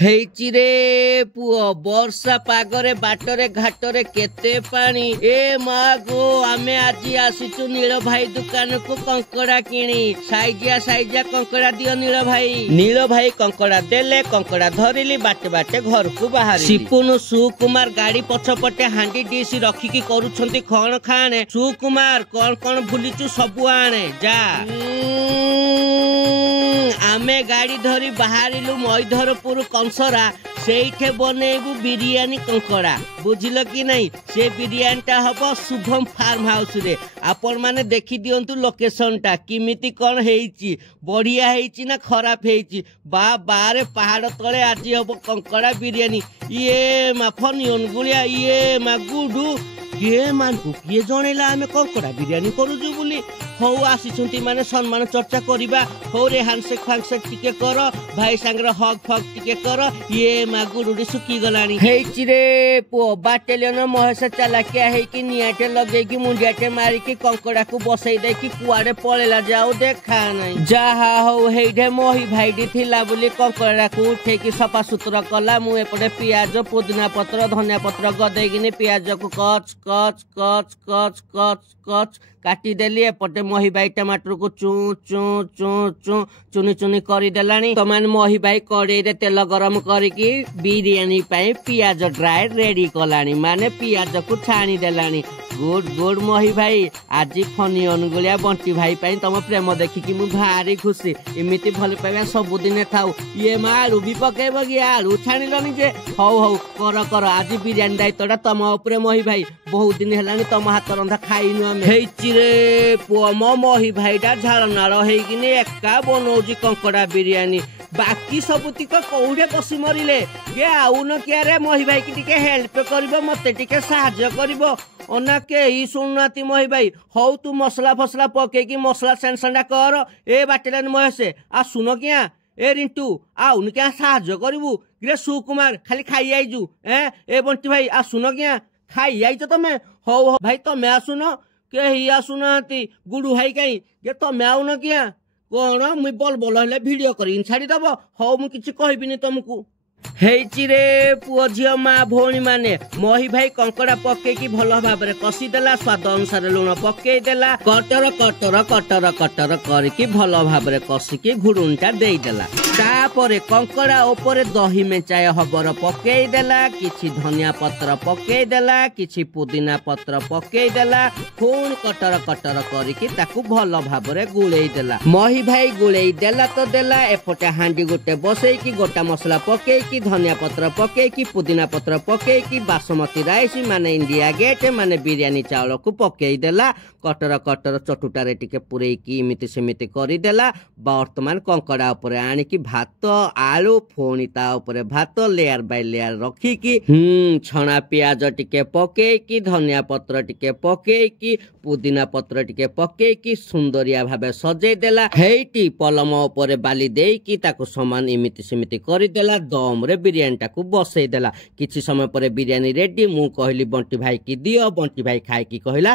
ହେଇଚି ରେ ପୁଅ ବର୍ଷା ପାଗରେ ବାଟରେ ଘାଟରେ କେତେ ପାଣି ଏ ମା ଗो ଆମେ ଆଜି ଆସିଛୁ ନୀଳ ଭାଇ ଦୋକାନକୁ କଙ୍କଡା କିଣି ସାଇଜିଆ କଙ୍କଡା ଦିଅ ନୀଳ ଭାଇ କଙ୍କଡା ଦେଲେ କଙ୍କଡା ଧରିଲି ବାଟେ ବାଟେ ଘରକୁ ବାହାରି ସିପୁନୁ ସୁକୁମାର ଗାଡି ପଛପଟେ ହାଣ୍ଡି ଡିସ୍ ରଖିକି କରୁଛନ୍ତି ଖଣ ଖାଣେ ସୁକୁମାର କଣ ଭୁଲିଛୁ ସବୁ ଆଣେ ଯା ଆମେ ଗାଡି ଧରି ବାହାରିଲୁ ମଇଧରପୁର କଂସରା ସେଇଠେ ବନେଇବୁ ବିରିୟାନୀ କଙ୍କଡା ବୁଝିଲ କି ନାଇଁ ସେ ବିରିୟାନୀଟା ହବ ଶୁଭମ ଫାର୍ମ ହାଉସ ରେ ଆପଣ ମାନେ ଦେଖି ଦିଅନ୍ତୁ ଲୋକେସନ ଟା କେମିତି କଣ ହେଇଛି ବଢିଆ ହେଇଛି ନା ଖରାପ ହେଇଛି ବାରେ ପାହାଡ ତଳେ ଆଜି ହବ କଙ୍କଡା ବିରିୟାନୀ ଇଏ ମା ଫନିଅନ ଗୁଳିଆ ଇଏ ମା ଗୁଡୁ କିଏ ମାନଙ୍କୁ କିଏ ଜଣେଇଲା ଆମେ କଙ୍କଡା ବିରିୟାନୀ କରୁଛୁ ବୋଲି ହଉ ଆସିଛନ୍ତି ମାନେ ସମ୍ମାନ ଚର୍ଚ୍ଚା କରିବା ହଉ ରେ ହ୍ୟାଣ୍ଡସେକ୍ ଫ୍ୟାଣ୍ଡସେକ୍ ଟିକେ କର ଭାଇ ସାଙ୍ଗରେ ହକ୍ ଫକ୍ ଟିକେ କର ଇଏ ମାଗୁଡୁଡି ଶୁଖିଗଲାଣି ହେଇଛି ରେ ପୁଅ ବାଟାଲିୟନ ମହେଶ ଚାଲାକିଆ ହେଇକି ନିଆଁଟେ ଲଗେଇକି ମୁଣ୍ଡିଆଟେ ମାରିକି କଙ୍କଡାକୁ ବସେଇ ଦେଇକି କୁଆଡେ ପଳେଇଲା ଯେ ଆଉ ଦେଖା ନାହିଁ ଯାହା ହଉ ହେଇଠେ ମହି ଭାଇଟି ଥିଲା ବୋଲି କଙ୍କଡାକୁ ଉଠେଇକି ସଫାସୁତୁରା କଲା ମୁଁ ଏପଟେ ପିଆଜ ପୁଦିନା ପତ୍ର ଧନିଆ ପତ୍ର ଗଦେଇକିନି ପିଆଜକୁ କଚ କଚ କଚ କଚ କଚ କଚ କାଟିଦେଲି ଏପଟେ ମହି ଭାଇ ଟମାଟରକୁ ଚୁନି ଚୁନି କରିଦେଲାଣି ତମାନେ ମହି ଭାଇ କଡେଇରେ ତେଲ ଗରମ କରିକି ବିରିୟାନୀ ପାଇଁ ପିଆଜ ଡ୍ରାଏ ରେଡି କଲାଣି ମାନେ ପିଆଜକୁ ଛାଣିଦେଲାଣି ଗୁଡ ମହି ଭାଇ ଆଜି ଫନି ଅନୁଗୁଳିଆ ବଣ୍ଟି ଭାଇ ପାଇଁ ତମ ପ୍ରେମ ଦେଖିକି ମୁଁ ଭାରି ଖୁସି ଏମିତି ଭଲ ପାଇବା ସବୁଦିନେ ଥାଉ ଇଏ ମା ଆଳୁ ବି ପକେଇବ କି ଆଳୁ ଛାଣିଲନି ଯେ ହଉ କର ଆଜି ବିରିୟାନୀ ଦାୟିତ୍ୱଟା ତମ ଉପରେ ମହି ଭାଇ ବହୁତ ଦିନ ହେଲାଣି ତମ ହାତ ରନ୍ଧା ଖାଇନୁ ଆମେ ହେଇଛି ରେ ପୁଅ ମୋ ମହି ଭାଇଟା ଝାଳନାଳ ହେଇକିନି ଏକା ବନଉଛି କଙ୍କଡା ବିରିୟାନୀ ବାକି ସବୁତିକ କୋଉଠେ ବସି ମରିଲେ କିଏ ଆଉନ କିଆରେ ମହି ଭାଇ କି ଟିକେ ହେଲ୍ପ କରିବ ମତେ ଟିକେ ସାହାଯ୍ୟ କରିବ ଅନା କେହି ଶୁଣୁନାହାନ୍ତି ମହି ଭାଇ ହଉ ତୁ ମସଲା ଫସଲା ପକେଇକି ମସଲା ସେଣ୍ଡା କର ଏ ବାଟିଲାନି ମହେଶ ଆସୁନ କିଆ ଏ ରିଣ୍ଟୁ ଆଉନି କିଆ ସାହାଯ୍ୟ କରିବୁ କିରେ ସୁକୁମାର ଖାଲି ଖାଇ ଆଇଛୁ ଏ ବଣ୍ଟି ଭାଇ ଆସୁନ କିଆ ଖାଇ ଆଇଛ ତମେ ହଉ ଭାଇ ତମେ ଆସୁନ କେହି ଆସୁନାହାନ୍ତି ଗୁଡୁ ଭାଇ କାଇଁ ଯେ ତମେ ଆଉନ କିଆ କଣ ମୁଇଁ ବଲ ହେଲେ ଭିଡିଓ କରିକି ଛାଡିଦବ ହଉ ମୁଁ କିଛି କହିବିନି ତମକୁ ହେଇଛି ରେ ପୁଅ ଝିଅ ମା ଭଉଣୀ ମାନେ ମହି ଭାଇ କଙ୍କଡା ପକେଇକି ଭଲ ଭାବରେ କଷିଦେଲା ସ୍ୱାଦ ଅନୁସାରେ ଲୁଣ ପକେଇଦେଲା କଟର କରିକି ଭଲ ଭାବରେ କଷିକି ଘୁଡୁଣିଟା ଦେଇଦେଲା ତାପରେ କଙ୍କଡା ଉପରେ ଦହି ମେଞ୍ଚାଏ ହବର ପକେଇଦେଲା କିଛି ଧନିଆ ପତ୍ର ପକେଇଦେଲା କିଛି ପୁଦିନା ପତ୍ର ପକେଇଦେଲା ପୁଣି କଟର କରିକି ତାକୁ ଭଲ ଭାବରେ ଗୁଳେଇ ଦେଲା ମହି ଭାଇ ଗୁଳେଇ ଦେଲା ତ ଦେଲା ଏପଟେ ହାଣ୍ଡି ଗୋଟେ ବସେଇକି ଗୋଟା ମସଲା ପକେଇକି ଧନିଆ ପତ୍ର ପକେଇକି ପୁଦିନା ପତ୍ର ପକେଇକି ବାସମତୀ ରାଇସ୍ ମାନେ ଇଣ୍ଡିଆ ଗେଟ୍ ମାନେ ବିରିୟାନୀ ଚାଉଳକୁ ପକେଇଦେଲା କଟର ଚଟୁଟାରେ ଟିକେ ପୁରେଇକି ଏମିତି ସେମିତି କରିଦେଲା ବର୍ତ୍ତମାନ କଙ୍କଡା ଉପରେ ଆଣିକି ଭାତ ଆଳୁ ପୁଣି ତା ଉପରେ ଭାତ ଲେୟାର ବାଇ ଲେୟାର ରଖିକି ଛଣା ପିଆଜ ଟିକେ ପକେଇକି ଧନିଆ ପତ୍ର ଟିକେ ପକେଇକି ପୁଦିନା ପତ୍ର ଟିକେ ପକେଇକି ସୁନ୍ଦରିଆ ଭାବେ ସଜେଇ ଦେଲା ହେଇଟି ପଲମ ଉପରେ ବାଲି ଦେଇକି ତାକୁ ସମାନ ଏମିତି ସେମିତି କରିଦେଲା ଦମ ରେ ବିରିୟାନୀ ଟାକୁ ବସେଇ ଦେଲା କିଛି ସମୟ ପରେ ବିରିୟାନୀ ରେଡି ମୁଁ କହିଲି ବଣ୍ଟି ଭାଇ କି ଦିଅ ବଣ୍ଟି ଭାଇ ଖାଇକି କହିଲା